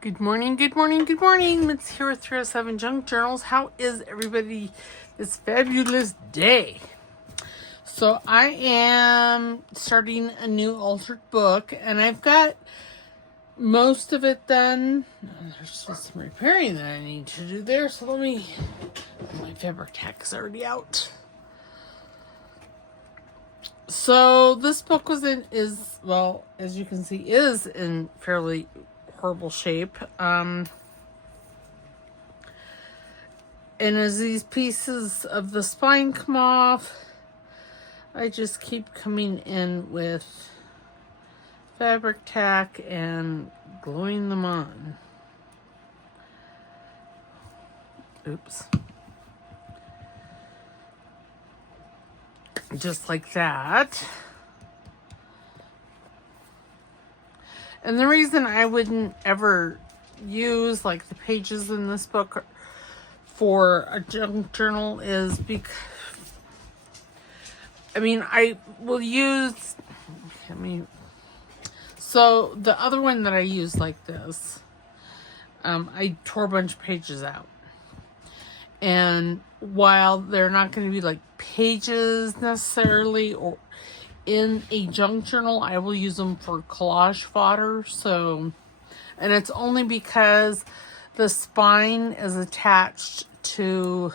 Good morning, good morning, good morning. It's here with 307 Junk Journals. How is everybody this fabulous day? So I am starting a new altered book, and I've got most of it done. There's just some repairing that I need to do there, so my fabric tack is already out. So this book as you can see, is in fairly horrible shape. And as these pieces of the spine come off, I just keep coming in with fabric tack and gluing them on. Oops. Just like that. And the reason I wouldn't ever use like the pages in this book for a junk journal is because, I will use, so the other one that I use like this, I tore a bunch of pages out. And while they're not going to be like pages necessarily or in a junk journal, I will use them for collage fodder. So, and it's only because the spine is attached to,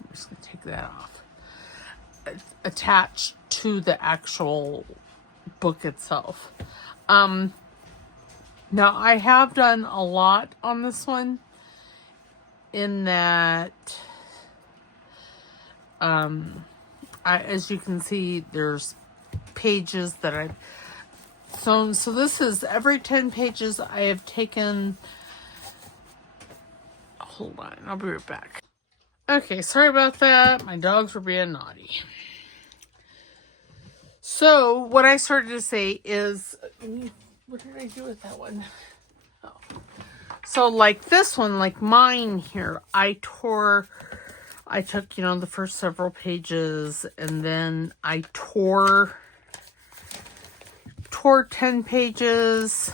I'm just going to take that off, attached to the actual book itself. Now I have done a lot on this one in that, as you can see, there's pages that I've sewn. So this is every 10 pages I have taken. Hold on, I'll be right back. Okay, sorry about that. My dogs were being naughty. So what I started to say is, what did I do with that one? Oh. So like this one, like mine here, I took, the first several pages, and then I tore 10 pages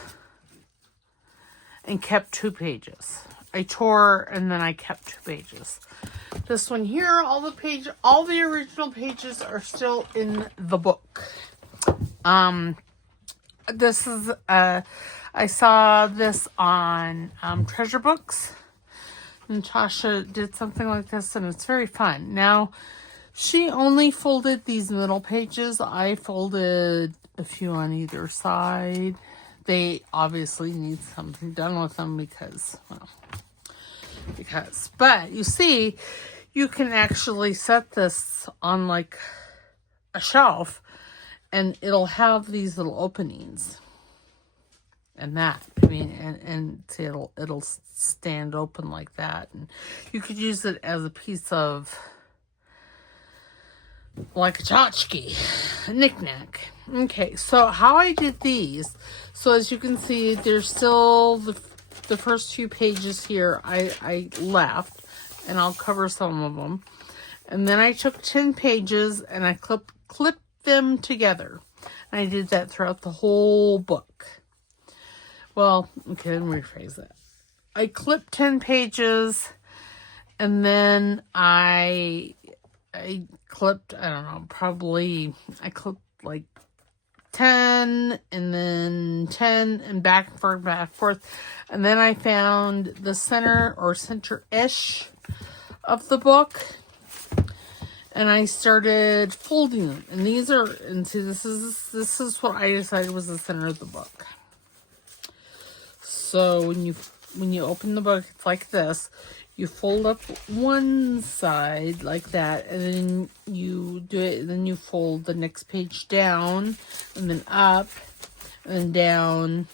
and kept 2 pages. I tore and then I kept 2 pages. This one here, all the original pages are still in the book. This is, I saw this on Treasure Books. Natasha did something like this, and it's very fun. Now, she only folded these middle pages. I folded a few on either side. They obviously need something done with them but you see, you can actually set this on like a shelf, and it'll have these little openings. And that, and see, it'll stand open like that. And you could use it as a piece of, like a tchotchke, a knick-knack. Okay, so how I did these, so as you can see, there's still the first few pages here I left, and I'll cover some of them. And then I took 10 pages and I clipped them together. And I did that throughout the whole book. Well, okay, let me rephrase that. I clipped 10 pages, and then I clipped, I clipped like 10, and then 10, and back and forth. And then I found the center or center-ish of the book, and I started folding them. And this is what I decided was the center of the book. So when you open the book, it's like this. You fold up one side like that, and then you do it, and then you fold the next page down, and then up, and then down,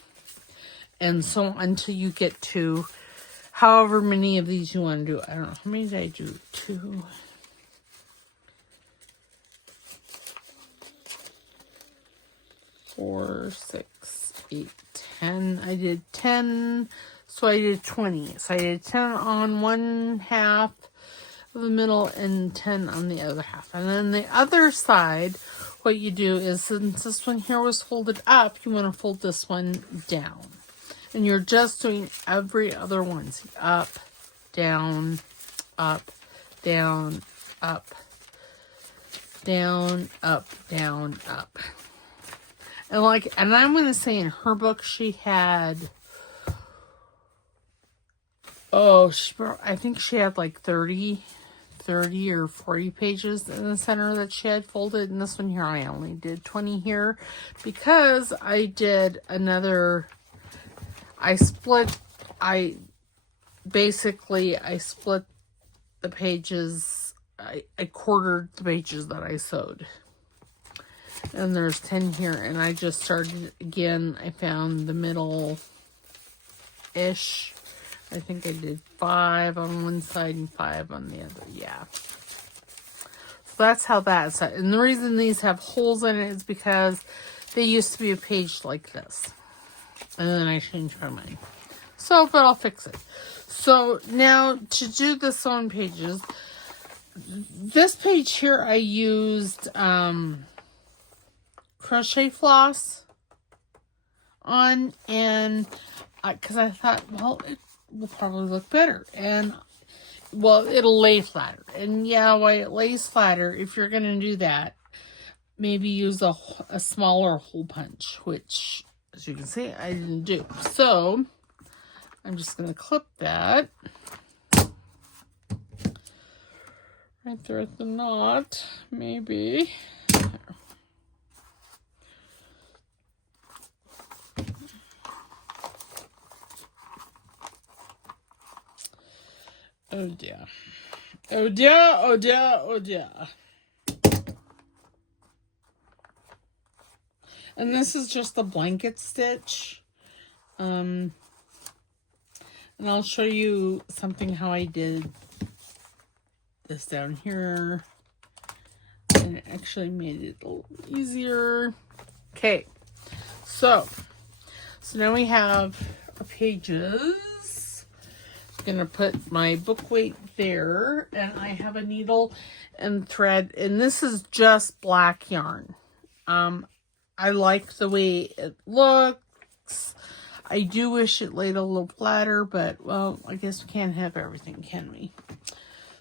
and so on until you get to however many of these you want to do. I don't know. How many did I do? 2, 4, 6, 8, 10. I did 10, so I did 20. So I did 10 on one half of the middle and 10 on the other half. And then the other side, what you do is, since this one here was folded up, you want to fold this one down. And you're just doing every other one. See, up, down, up, down, up, down, up, down, up. And I'm going to say in her book she had, I think she had like 30 or 40 pages in the center that she had folded. And this one here, I only did 20 here because I did another, I split the pages, I quartered the pages that I sewed. And there's 10 here, and I just started again. I found the middle-ish. I think I did 5 on one side and 5 on the other. Yeah. So that's how that's set. And the reason these have holes in it is because they used to be a page like this. And then I changed my mind. So, but I'll fix it. So now to do the sewn pages, this page here I used crochet floss on, and because I thought, well, it will probably look better, and well, it'll lay flatter. And yeah, why it lays flatter, if you're gonna do that, maybe use a smaller hole punch, which as you can see I didn't do. So I'm just gonna clip that right there at the knot, maybe. Oh dear. Oh dear, oh dear, oh dear. And this is just a blanket stitch. And I'll show you something how I did this down here. And it actually made it a little easier. Okay. So now we have our pages. Gonna put my book weight there, and I have a needle and thread, and this is just black yarn. I like the way it looks. I do wish it laid a little flatter, but well, I guess we can't have everything, can we?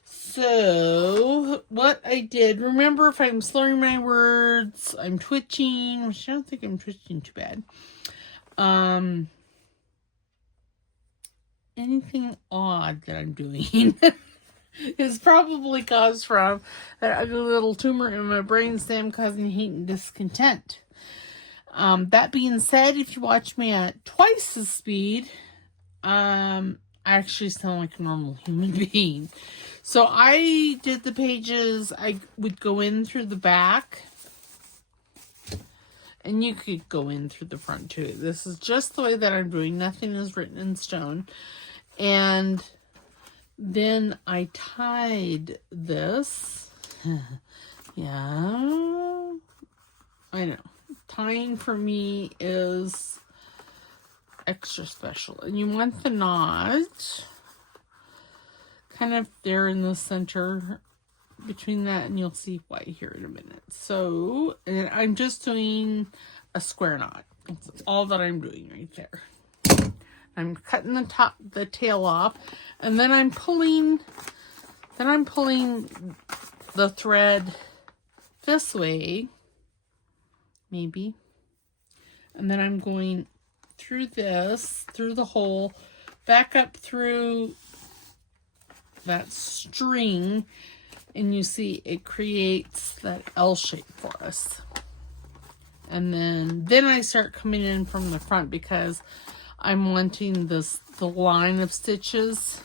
So what I did, remember, if I'm slurring my words, I'm twitching, which I don't think I'm twitching too bad. Anything odd that I'm doing is probably caused from that ugly little tumor in my brainstem causing heat and discontent. That being said, if you watch me at twice the speed, I actually sound like a normal human being. So I did the pages, I would go in through the back, and you could go in through the front too. This is just the way that I'm doing. Nothing is written in stone. And then I tied this. Yeah, I know. Tying for me is extra special. And you want the knot kind of there in the center between that, and you'll see why here in a minute. So, and I'm just doing a square knot. That's all that I'm doing right there. I'm cutting the tail off, and then I'm pulling the thread this way, maybe, and then I'm going through the hole, back up through that string, and you see it creates that L shape for us. And then I start coming in from the front because I'm wanting the line of stitches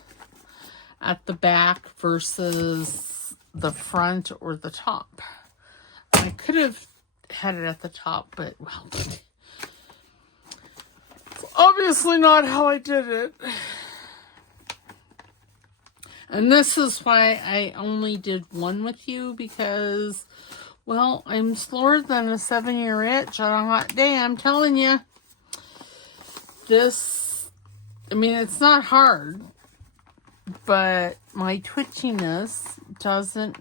at the back versus the front or the top. I could have had it at the top, but well, it's obviously not how I did it. And this is why I only did one with you, because, well, I'm slower than a 7-year itch on a hot day, I'm telling you. This, I mean, it's not hard, but my twitchiness isn't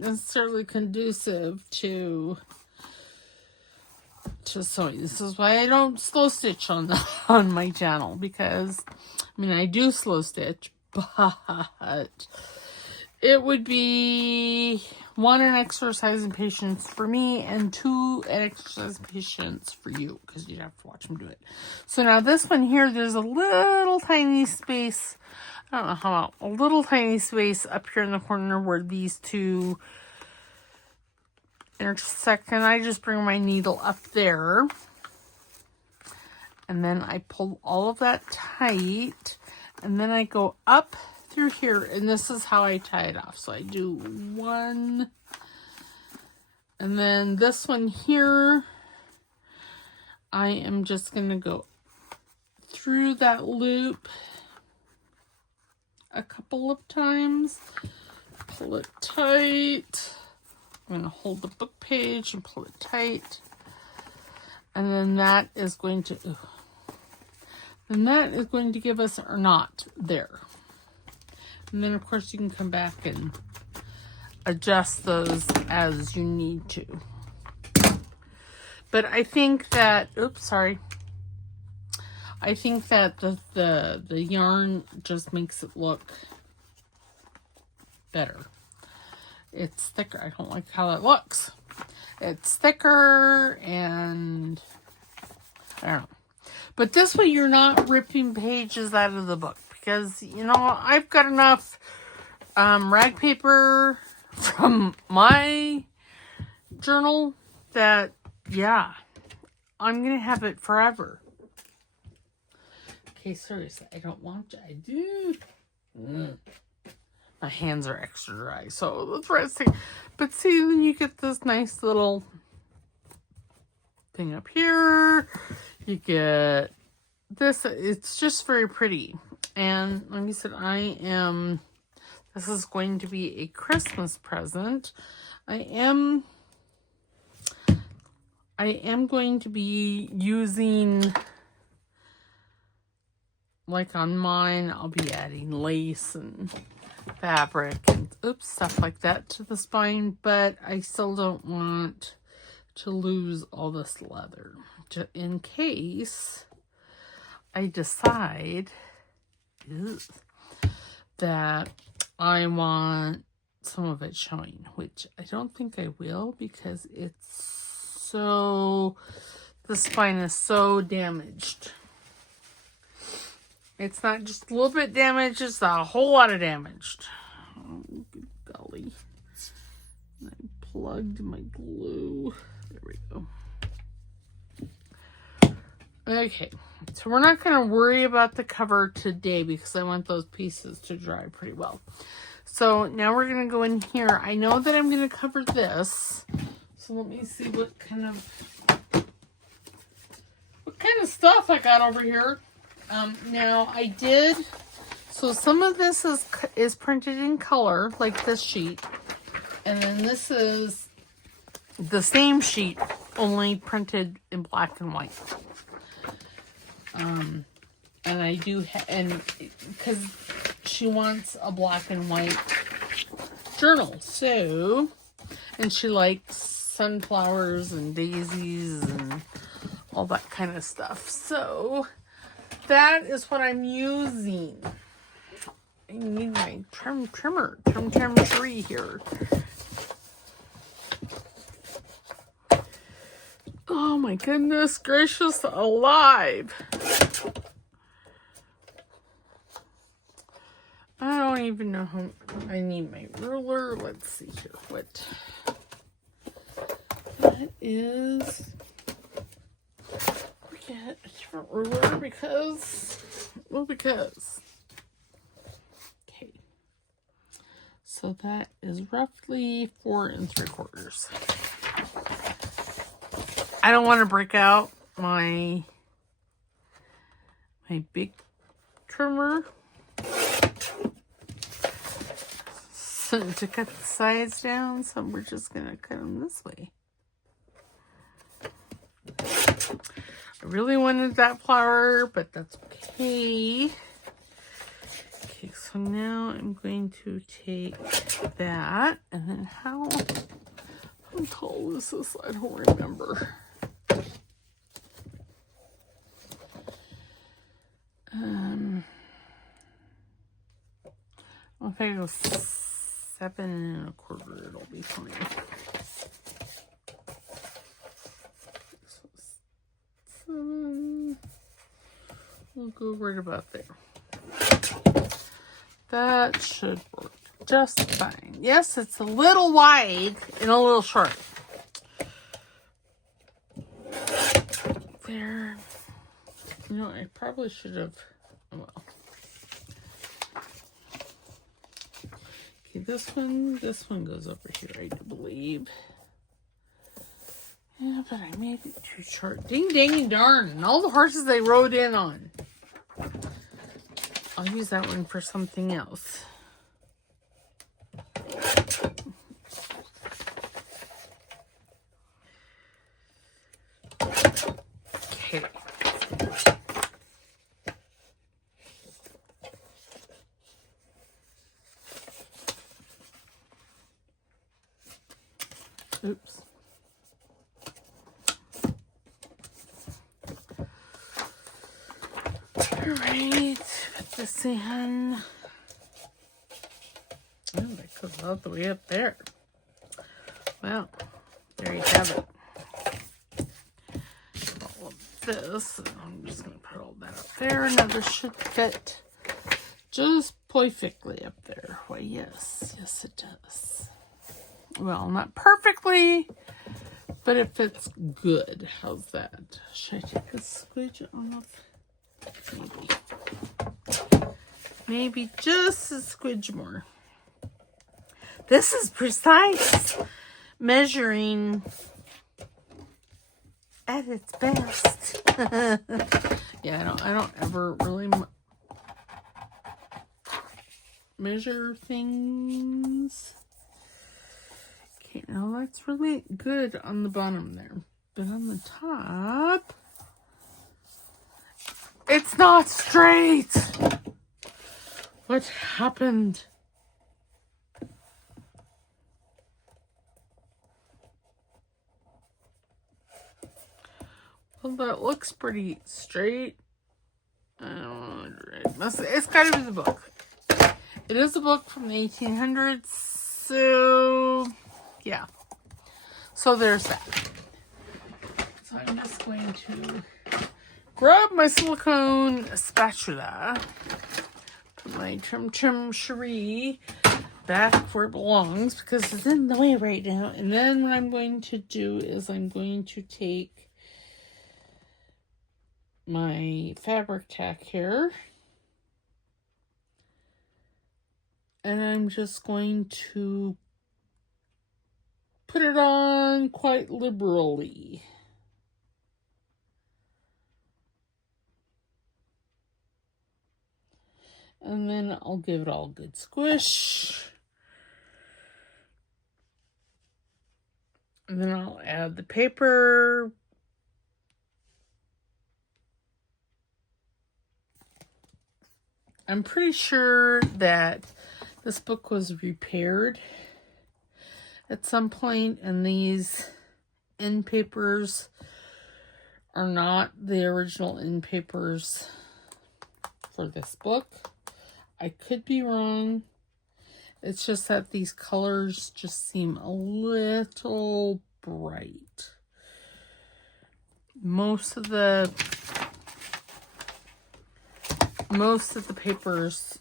necessarily conducive to to sewing. This is why I don't slow stitch on on my channel, because I mean I do slow stitch, but it would be 1, an exercise in patience for me, and 2, an exercise in patience for you, because you'd have to watch them do it. So now this one here, there's a little tiny space. I don't know how, a little tiny space up here in the corner where these two intersect, and I just bring my needle up there, and then I pull all of that tight, and then I go up through here, and this is how I tie it off. So I do 1, and then this one here, I am just going to go through that loop a couple of times, pull it tight. I'm going to hold the book page and pull it tight, and then that is going to, give us our knot there. And then, of course, you can come back and adjust those as you need to. But I think that, I think that the yarn just makes it look better. It's thicker. I don't like how that looks. It's thicker, and I don't know. But this way you're not ripping pages out of the book. Because, you know, I've got enough rag paper from my journal that, yeah, I'm going to have it forever. Okay, seriously, I don't want to. I do. My hands are extra dry, so that's right. But see, then you get this nice little thing up here. You get this. It's just very pretty. And like I said, this is going to be a Christmas present. I am going to be using, like on mine, I'll be adding lace and fabric and stuff like that to the spine, but I still don't want to lose all this leather, in case I decide that I want some of it showing, which I don't think I will, because the spine is so damaged. It's not just a little bit damaged, it's a whole lot of damaged. Oh, good golly. I plugged my glue. There we go. Okay, so we're not going to worry about the cover today because I want those pieces to dry pretty well. So now we're going to go in here. I know that I'm going to cover this. So let me see what kind of stuff I got over here. Now I did, so some of this is printed in color, like this sheet. And then this is the same sheet, only printed in black and white. And I do, and because she wants a black and white journal, so, and she likes sunflowers and daisies and all that kind of stuff. So that is what I'm using. I need my trim tree here. Oh my goodness gracious alive. I don't even know how. I need my ruler. Let's see here. What that is. Get a different ruler because. Okay. So that is roughly 4 3/4. I don't want to break out my big trimmer to cut the sides down, so we're just going to cut them this way. I really wanted that flower, but that's okay. Okay, so now I'm going to take that, and then how tall is this? I don't remember. If I go 7 1/4, it'll be fine. So 7. We'll go right about there. That should work just fine. Yes, it's a little wide and a little short. There. You know, I probably should have, well. Okay, this one goes over here, I do believe. Yeah, but I made it too short. Ding, dang, darn. And all the horses they rode in on. I'll use that one for something else. Okay. Oops. All right, put this in. Oh, that goes all the way up there. Well, there you have it. All of this. I'm just going to put all that up there. Now this should fit just perfectly up there. Why, yes. Yes, it does. Well, not perfectly, but it fits good. How's that? Should I take a squidge off? Maybe just a squidge more. This is precise measuring at its best. Yeah, I don't ever really measure things. Okay, now that's really good on the bottom there. But on the top, it's not straight. What happened? Well, that looks pretty straight. I don't know. It's got to be the book. It is a book from the 1800s. So, yeah. So there's that. So I'm just going to grab my silicone spatula. Put my Trim Cherie back where it belongs because it's in the way right now. And then what I'm going to do is I'm going to take my fabric tack here. And I'm just going to put it on quite liberally. And then I'll give it all a good squish. And then I'll add the paper. I'm pretty sure that this book was repaired at some point, and these end papers are not the original end papers for this book. I could be wrong. It's just that these colors just seem a little bright. Most of the papers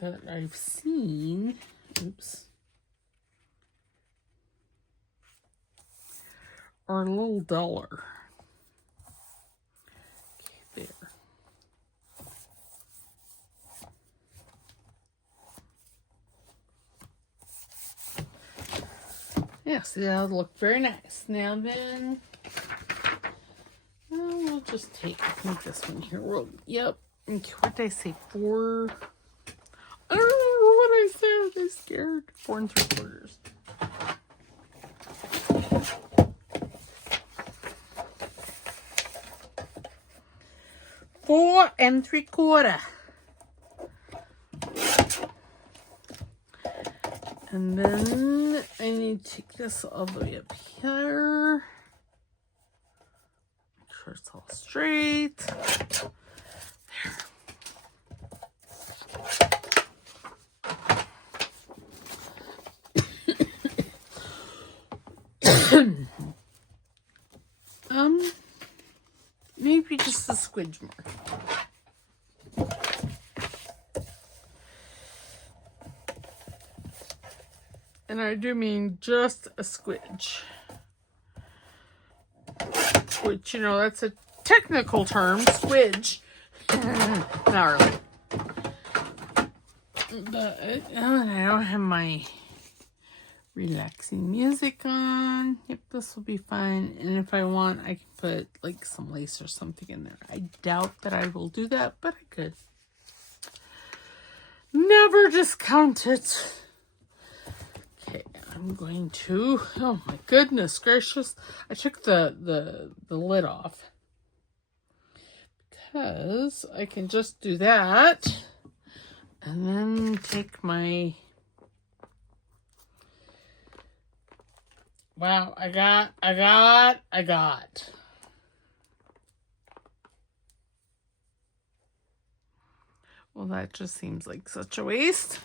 that I've seen, oops, are a little duller. Okay, there. Yeah, see, that would look very nice. Now then, we'll just take, I think this one here. Yep. Okay, what did I say? 4. I don't remember what I said. I'm scared. 4 3/4. Four and 3/4. And then I need to take this all the way up here. Make sure it's all straight. There. Maybe just a squidge more. And I do mean just a squidge. Which, you know, that's a technical term, squidge. Not really. But I don't have my relaxing music on. Yep, this will be fine. And if I want, I can put like some lace or something in there. I doubt that I will do that, but I could. Never discount it. Okay, I'm going to, oh my goodness gracious. I took the lid off because I can just do that and then take my, wow, I got. Well, that just seems like such a waste.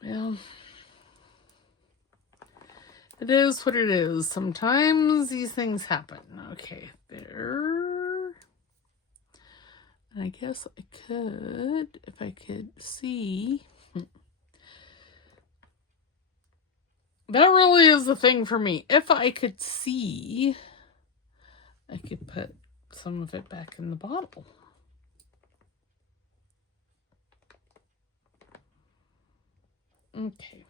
Well, it is what it is. Sometimes these things happen. Okay, there. And I guess I could, if I could see. That really is the thing for me. If I could see, I could put some of it back in the bottle. Okay.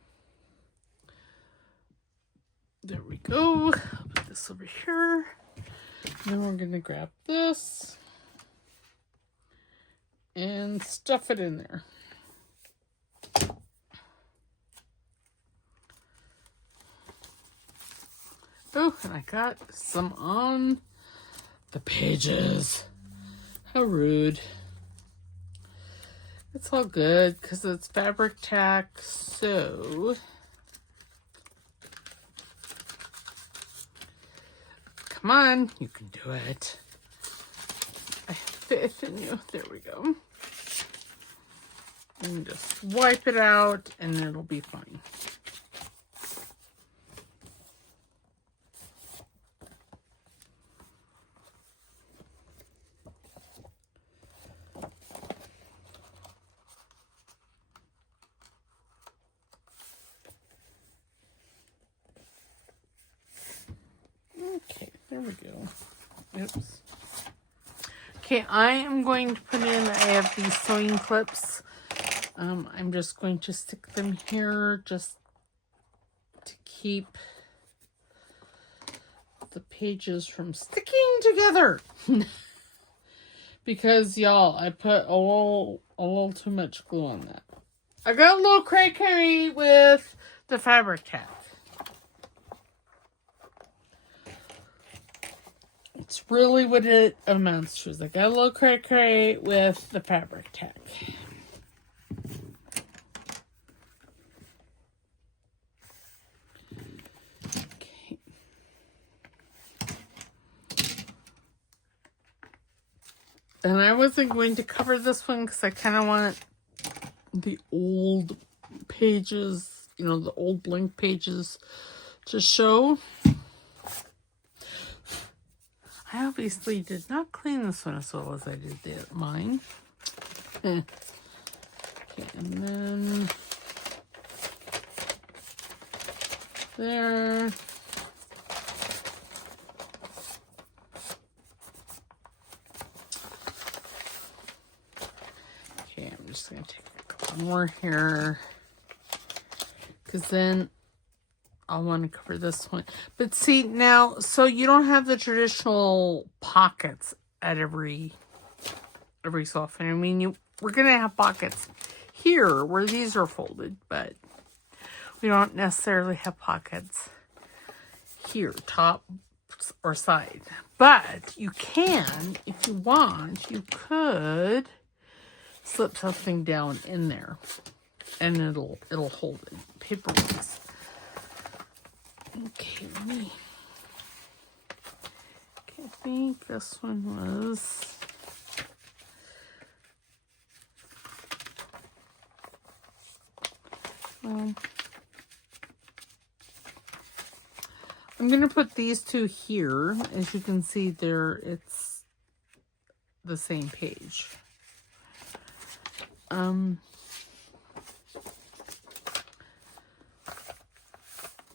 There we go. I'll put this over here. Then we're going to grab this and stuff it in there. Oh, and I got some on the pages. How rude. It's all good because it's fabric tack, so come on, you can do it. I have faith in you. There we go. And just wipe it out and it'll be fine. Okay, there we go. Oops. Okay, I am going to put in, I have these sewing clips. I'm just going to stick them here just to keep the pages from sticking together. Because, y'all, I put a little too much glue on that. I got a little cray-cray with the fabric tack. It's really what it amounts to. Is I got a little cray-cray with the fabric tack. Okay. And I wasn't going to cover this one because I kind of want the old pages, you know, the old blank pages to show. I obviously did not clean this one as well as I did mine. Okay, and then there. Okay, I'm just going to take a couple more here because then I want to cover this one. But see, now, so you don't have the traditional pockets at every so often. I mean, we're going to have pockets here where these are folded, but we don't necessarily have pockets here, top or side. But you can, if you want, you could slip something down in there and it'll hold it. Paper wings. Okay, I think this one was, I'm going to put these two here. As you can see there, it's the same page.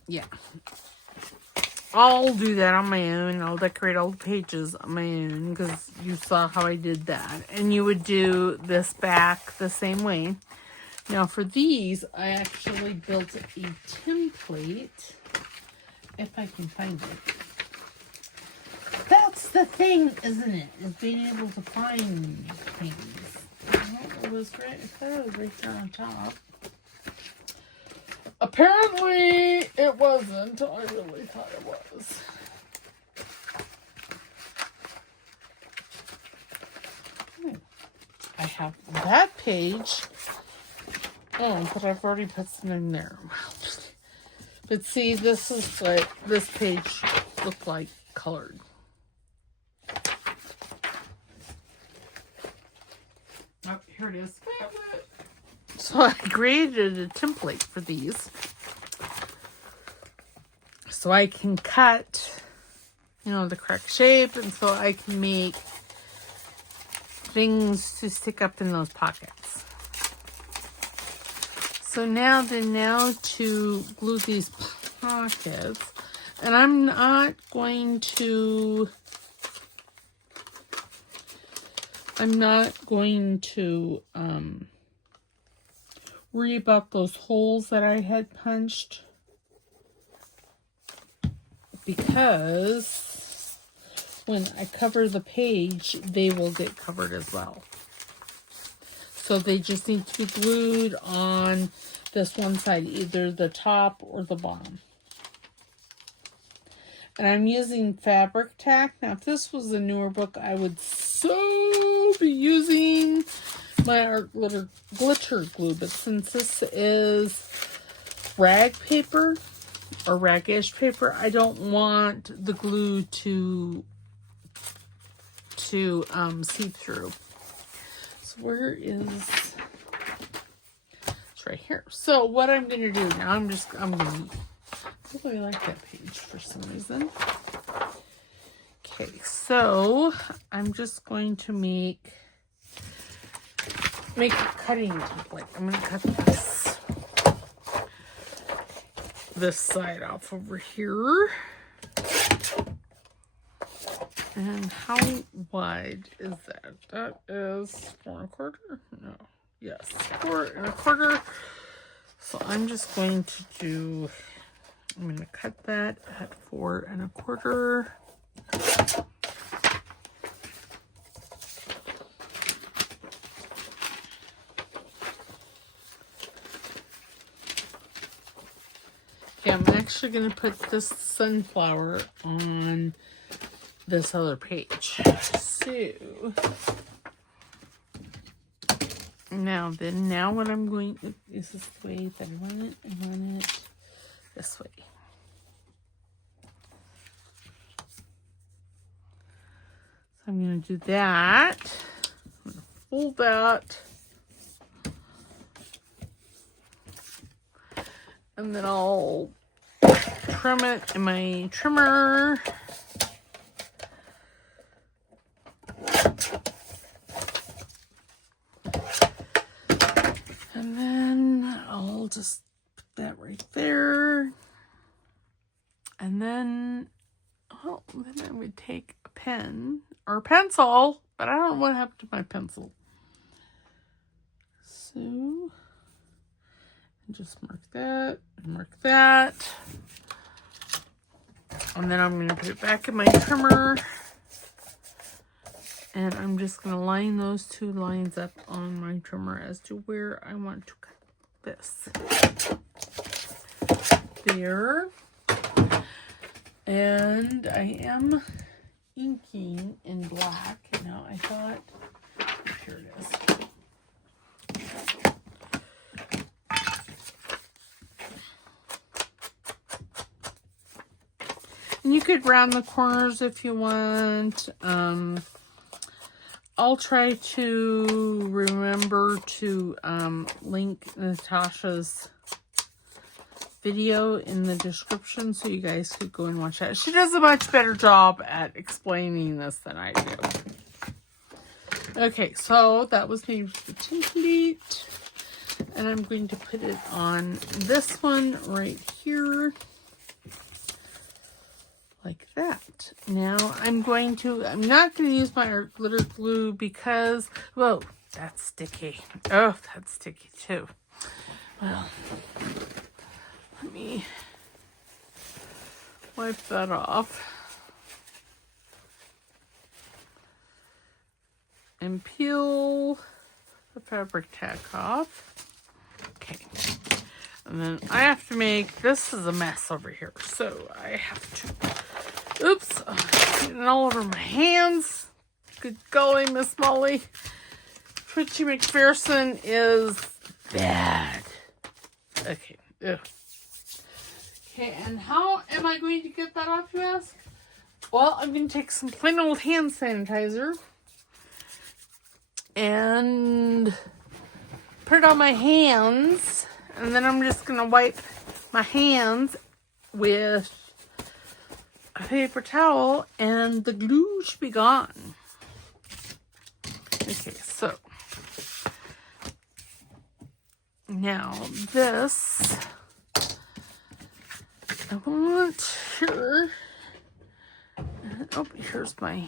Yeah. I'll do that on my own. I'll decorate all the pages on my own because you saw how I did that. And you would do this back the same way. Now for these, I actually built a template. If I can find it. That's the thing, isn't it? Is being able to find things. Well, it was right, I thought it was right there on top. Apparently, it wasn't. I really thought it was. I have that page. Oh, but I've already put something there. But see, this is what this page looked like colored. Oh, here it is. So I created a template for these. So I can cut, the correct shape, and so I can make things to stick up in those pockets. So now to glue these pockets, and I'm not going to worry about those holes that I had punched, because when I cover the page, they will get covered as well. So they just need to be glued on this one side, either the top or the bottom. And I'm using fabric tack. Now, if this was a newer book, I would so be using my art glitter glue. But since this is rag paper or ragish paper, I don't want the glue to see through. So where is... It's right here. So what I'm going to do now, I'm going to... I really like that page for some reason. Okay, so I'm just going to make a cutting template. I'm going to cut this side off over here. And how wide is that? That is 4 1/4? No. Yes, 4 1/4. So I'm just going to do... I'm going to cut that at 4 1/4. Okay, I'm actually going to put this sunflower on this other page. So now what I'm going to, is this the way that I want it? I want it this way. So I'm going to do that. I'm going to fold that. And then I'll trim it in my trimmer. And then I'll just put that right there. And then, then I would take a pen or a pencil, but I don't know what happened to my pencil. So, just mark that, and mark that. And then I'm going to put it back in my trimmer. And I'm just going to line those 2 lines up on my trimmer as to where I want to cut this. There. And I am inking in black. Now I thought, here it is. And you could round the corners if you want. I'll try to remember to link Natasha's video in the description so you guys could go and watch that. She does a much better job at explaining this than I do. Okay, so that was made with the template. And I'm going to put it on this one right here. Like that. Now I'm not going to use my art glitter glue because, whoa, that's sticky. Oh, that's sticky too. Well, let me wipe that off. And peel the fabric tack off. Okay. And then I have to make, this is a mess over here. So I have to, oops, it's getting all over my hands. Good golly, Miss Molly. Tracie McPherson is bad. Okay. Ugh. Okay, and how am I going to get that off, you ask? Well, I'm going to take some plain old hand sanitizer and put it on my hands, and then I'm just going to wipe my hands with a paper towel, and the glue should be gone. Okay, so now this, I want here, oh, here's my,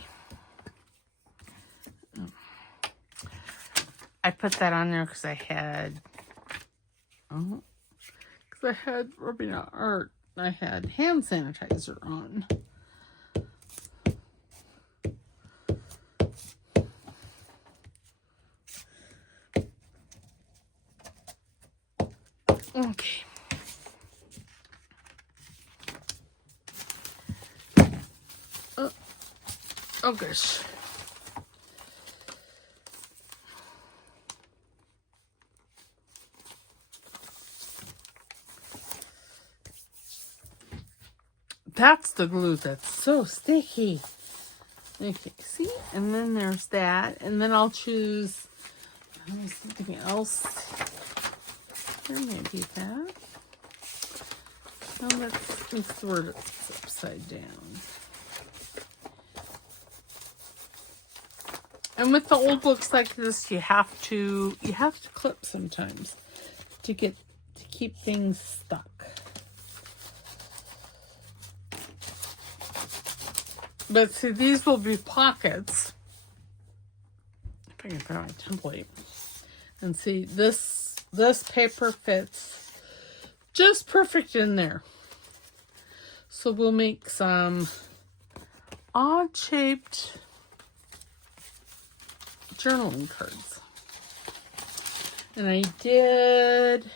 I put that on there because I had, rubbing out art, I had hand sanitizer on. Okay. Oh gosh. That's the glue that's so sticky. Okay, see? And then there's that. And then I'll choose something else. There may be that. No, that's the word it's upside down. And with the old books like this, you have to clip sometimes to keep things stuck. But see, these will be pockets. If I can find my template. And see, this paper fits just perfect in there. So we'll make some odd shaped journaling cards. And I did,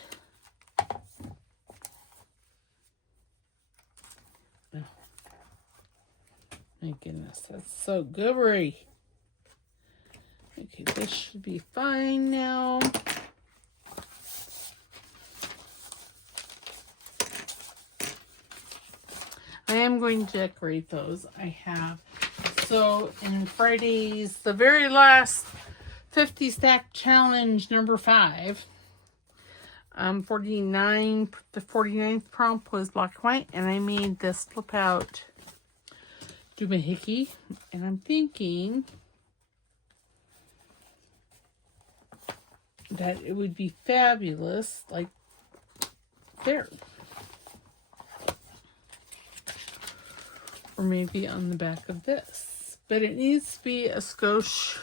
oh my goodness, that's so goobery. Okay, this should be fine now. I am going to decorate those. I have, so in Friday's, the very last 50 stack challenge number 5, 49, the 49th prompt was black and white, and I made this flip out doohickey, and I'm thinking that it would be fabulous, like there. Or maybe on the back of this. But it needs to be a skosh.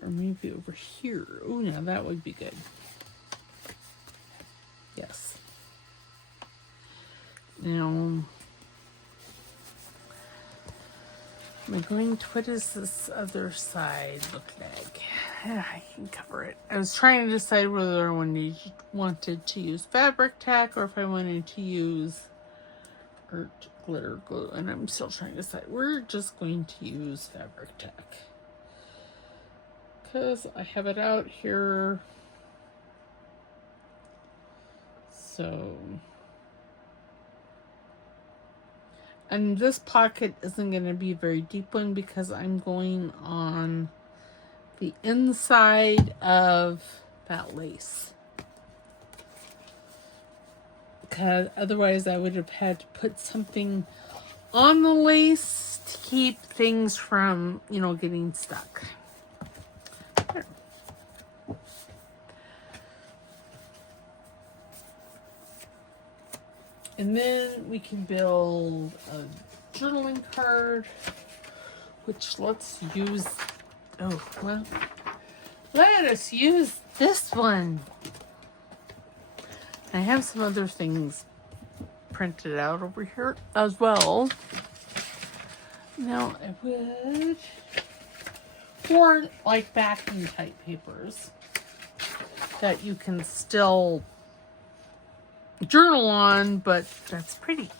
Or maybe over here. Oh, now that would be good. Yes. Now, am I going to, what does this other side look like? Yeah, I can cover it. I was trying to decide whether I wanted to use fabric tack or if I wanted to use art glitter glue, and I'm still trying to decide. We're just going to use fabric tack because I have it out here. So, and this pocket isn't going to be a very deep one because I'm going on the inside of that lace. because otherwise I would have had to put something on the lace to keep things from, you know, getting stuck. There. And then we can build a journaling card, which let's use, oh, well, let us use this one. I have some other things printed out over here as well. Now I would, or like backing type papers that you can still journal on, but that's pretty.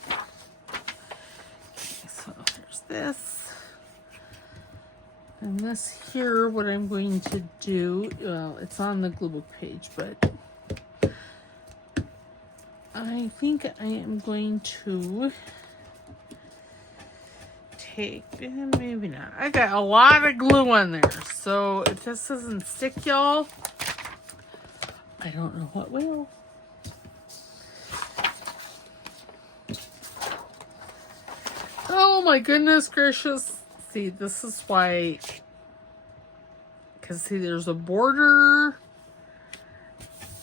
Okay, so there's this. And this here, what I'm going to do, well, it's on the glue book page, but I think I am going to take, maybe not. I got a lot of glue on there, so if this doesn't stick, y'all, I don't know what will. Oh my goodness gracious. See, this is why, because see, there's a border.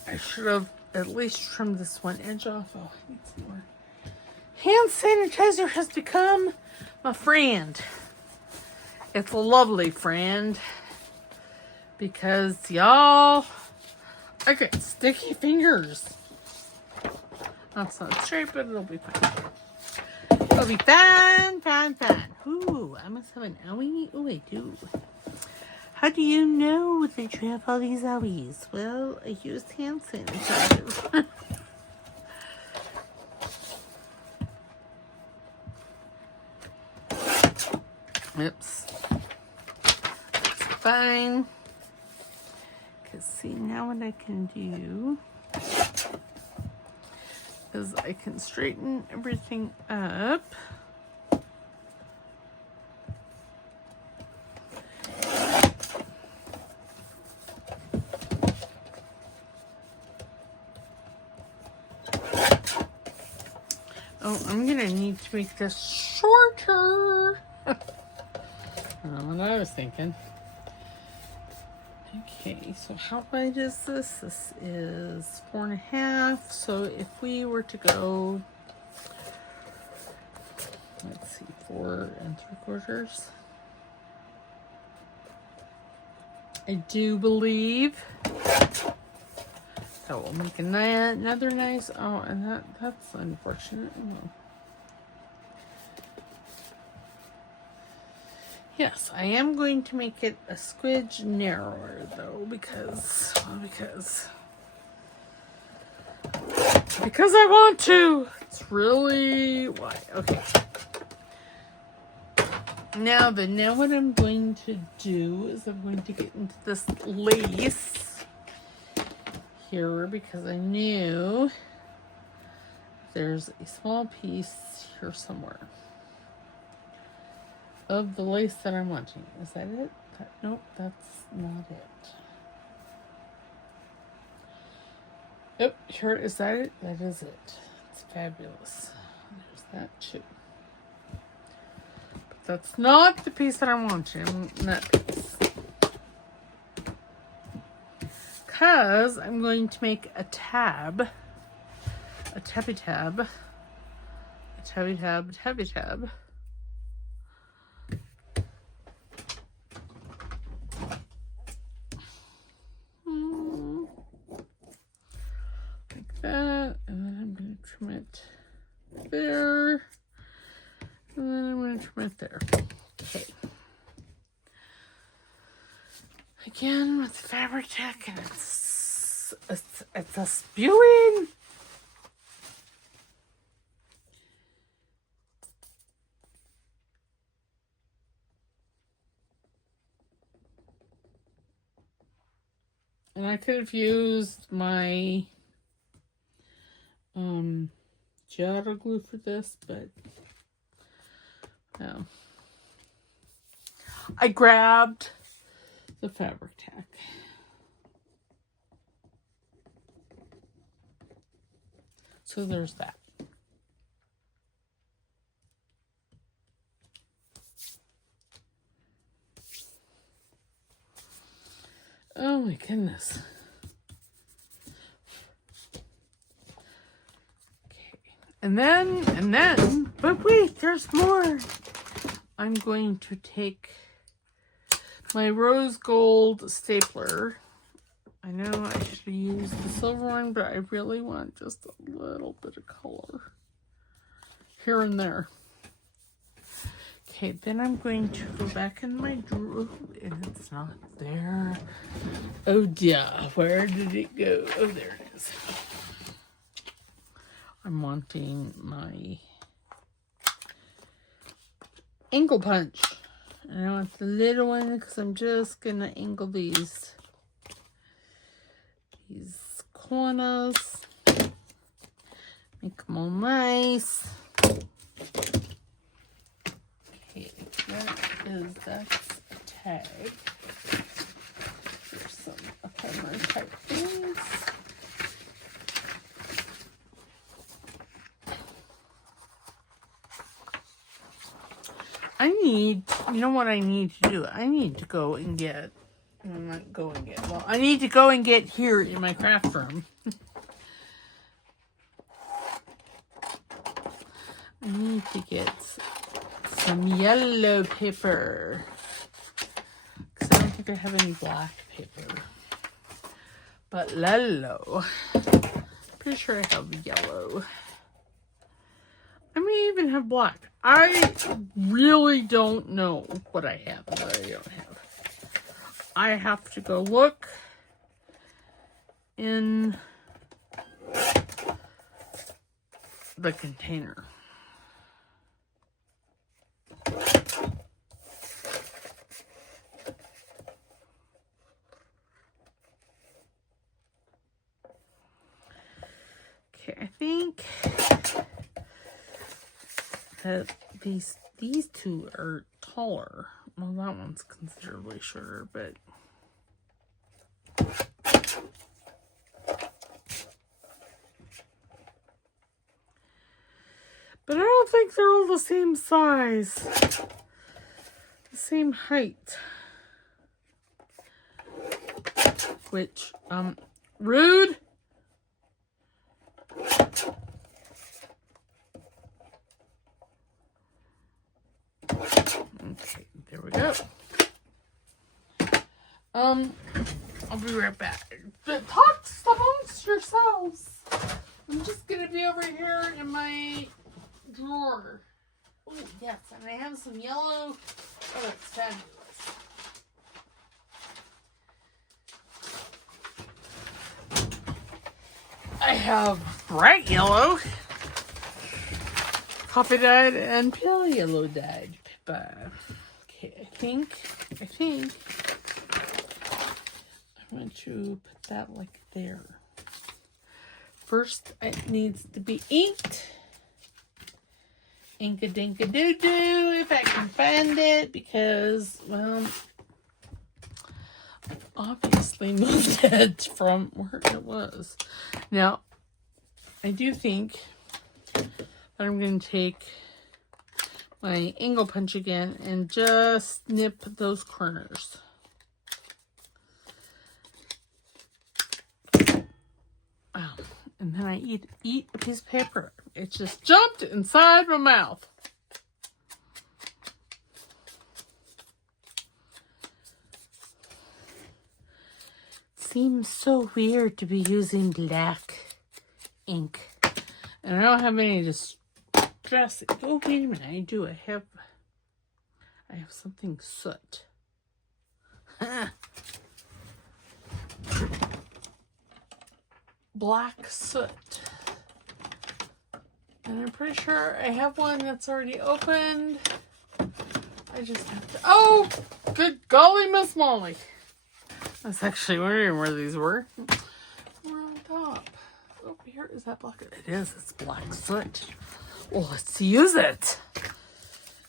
I should have at least trimmed this one edge off. Oh, I need some more. Hand sanitizer has become my friend. It's a lovely friend. Because, y'all, I got sticky fingers. That's not straight, but it'll be fine. It'll be fine, fine, fine. Ooh, I must have an owie. Ooh, I do. How do you know that you have all these owies? Well, I used hand sanitizer. Oops. That's fine. Because see, now what I can do is I can straighten everything up. Oh, I'm gonna need to make this shorter. I don't know what I was thinking. Okay, so how wide is this? This is 4.5. So if we were to go, let's see, 4 3/4. I do believe that will make another nice. Oh, and that's unfortunate. Oh. Yes, I am going to make it a squidge narrower though, because I want to. It's really why. Okay. Now what I'm going to do is I'm going to get into this lace here because I knew there's a small piece here somewhere of the lace that I'm wanting. Is that it? Nope, that's not it. Yep, here, is that it? That is it. It's fabulous. There's that too. But that's not the piece that I'm wanting. That piece. Because I'm going to make a tab. A tabby tab. A tabby tab. Tabby tab. That, and then I'm going to trim it there, and then I'm going to trim it there. Okay. Again with fabric tech, and it's a spewing. And I could have used my Giotto glue for this, but no. I grabbed the fabric tack. So there's that. Oh my goodness. Okay. And then, but wait, there's more. I'm going to take my rose gold stapler. I know I should use the silver one, but I really want just a little bit of color here and there. Okay, then I'm going to go back in my drawer, and it's not there. Oh dear, where did it go? Oh, there it is. I'm wanting my angle punch. And I want the little one because I'm just going to angle these corners. Make them all nice. Okay, that's a tag. There's some ephemera type things. You know what I need to do? I need to go and get, I need to go and get here in my craft room. I need to get some yellow paper. Because I don't think I have any black paper. But yellow. Pretty sure I have yellow. I may even have black. I really don't know what I have and what I don't have. I have to go look in the container. Okay, I think that these two are taller. Well, that one's considerably shorter, but I don't think they're all the same size, the same height. Which, rude. Okay, there we go. I'll be right back. But talk amongst yourselves. I'm just gonna be over here in my drawer. Oh, yes, and I have some yellow. Oh, it's fabulous. I have bright yellow, coffee dyed, and pale yellow dyed paper. Okay, I think I'm going to put that like there. First, it needs to be inked. Ink-a-dink-a-doo-doo, if I can find it, because, well, I obviously moved it from where it was. Now, I do think that I'm going to take my angle punch again and just snip those corners. Oh, and then I eat a piece of paper. It just jumped inside my mouth. Seems so weird to be using black ink. And I don't have any distress. Oh, wait a minute. I do. I have something soot. Black soot. And I'm pretty sure I have one that's already opened. I just have to... Oh! Good golly, Miss Molly. I was actually wondering where these were. We're on top. Over here, is that black? It is. It's black soot. Well, let's use it.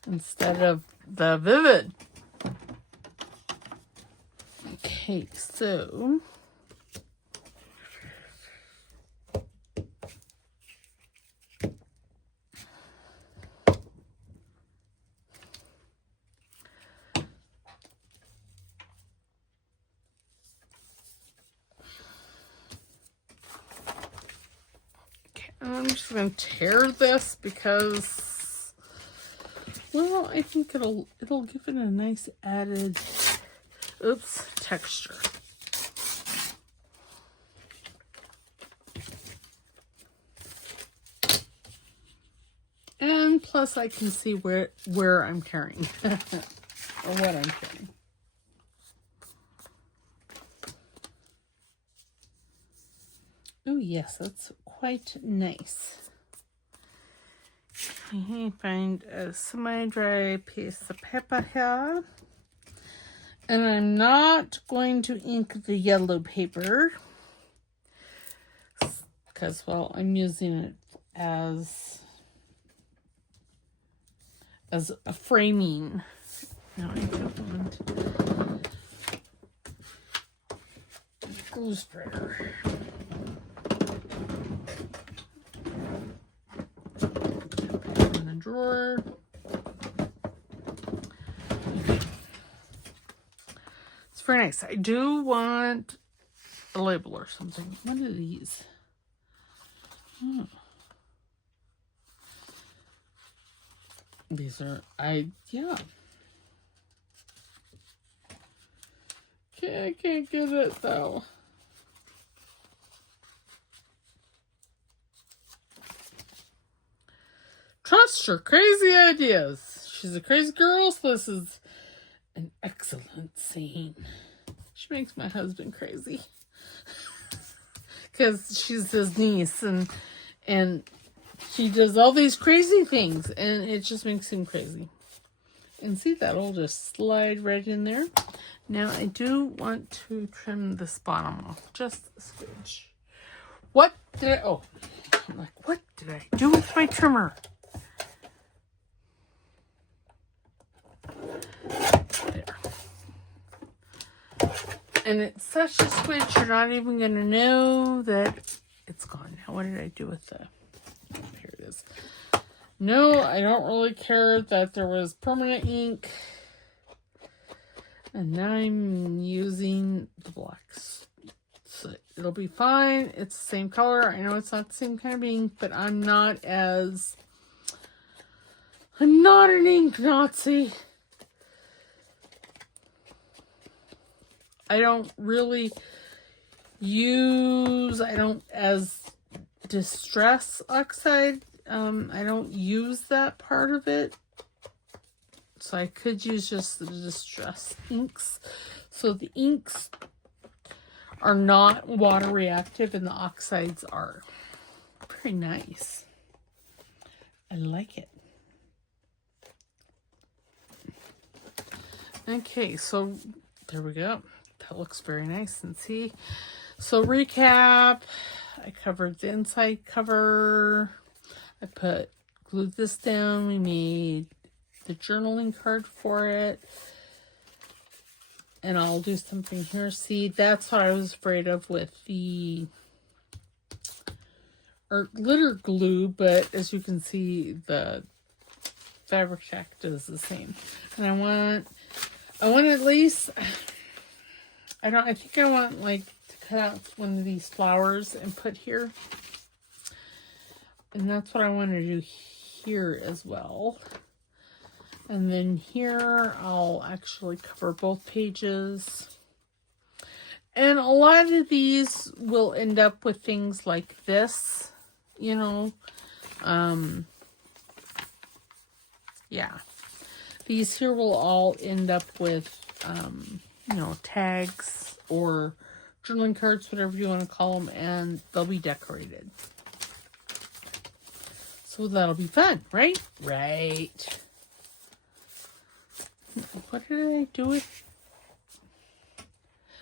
Instead of the Vivid. Okay, so... I'm just going to tear this because, well, I think it'll give it a nice added, texture. And plus I can see where I'm tearing or what I'm tearing. Oh yes, that's quite nice. I find a semi-dry piece of paper here. And I'm not going to ink the yellow paper because, well, I'm using it as a framing. No, I don't want glue spreader. In the drawer. It's very nice. I do want a label or something. What are these? These are, yeah. Okay, I can't get it though. Trust her crazy ideas. She's a crazy girl, so this is an excellent scene. She makes my husband crazy. Because she's his niece and she does all these crazy things and it just makes him crazy. And see, that'll just slide right in there. Now I do want to trim this bottom off just a smidge. What did I, oh, I'm like, what did I do with my trimmer? There. And it's such a switch, you're not even going to know that it's gone. Now, what did I do with the... Oh, here it is. No, I don't really care that there was permanent ink. And now I'm using the blacks. So it'll be fine. It's the same color. I know it's not the same kind of ink, but I'm not an ink Nazi. I don't really use, as distress oxide, I don't use that part of it. So I could use just the distress inks. So the inks are not water reactive and the oxides are. Very nice. I like it. Okay, so there we go. That looks very nice. And see, so recap, I covered the inside cover. I glued this down. We made the journaling card for it. And I'll do something here. See, that's what I was afraid of with the glitter glue, but as you can see, the fabric tack does the same. And I want at least, I think I want like to cut out one of these flowers and put here. And that's what I want to do here as well. And then here, I'll actually cover both pages. And a lot of these will end up with things like this, you know. Yeah. These here will all end up with, you know, tags or journaling cards, whatever you want to call them, and they'll be decorated. So that'll be fun, right? Right. What did I do with?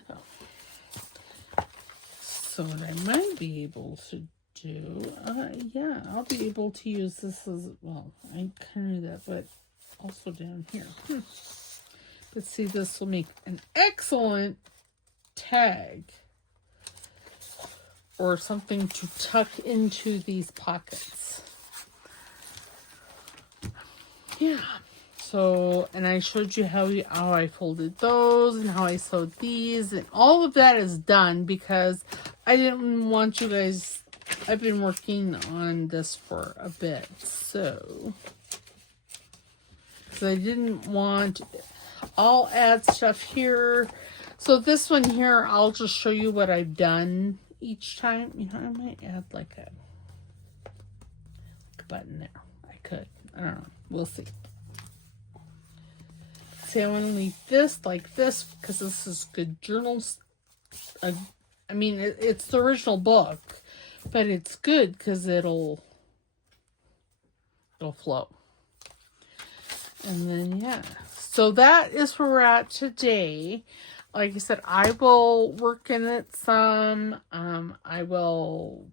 Oh. So what I might be able to do, yeah, I'll be able to use this as, well, I kind of knew that, but also down here. But see, this will make an excellent tag or something to tuck into these pockets. Yeah. So, and I showed you how I folded those and how I sewed these, and all of that is done because I didn't want you guys I've been working on this for a bit, so because I didn't want, I'll add stuff here. So this one here, I'll just show you what I've done each time. You know, I might add like a button there. I could. I don't know. We'll see. See, I want to leave this like this because this is good journals. I mean, it's the original book, but it's good because it'll flow. And then, yeah. So that is where we're at today. Like I said, I will work in it some. I will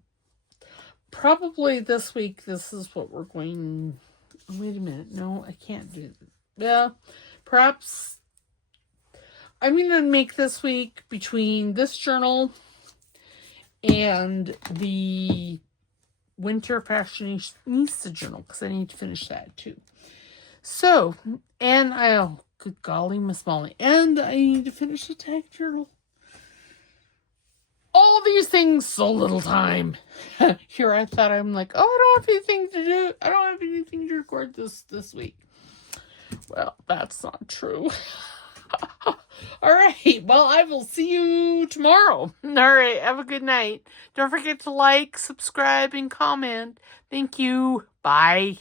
probably this week, this is what we're going... Wait a minute. No, I can't do that. Yeah, perhaps I'm going to make this week between this journal and the Winter Fashionista journal, because I need to finish that too. So, and good golly, Miss Molly, and I need to finish the tag journal. All these things, so little time. Here I thought, I'm like, oh, I don't have anything to do. I don't have anything to record this week. Well, that's not true. All right. Well, I will see you tomorrow. All right. Have a good night. Don't forget to like, subscribe, and comment. Thank you. Bye.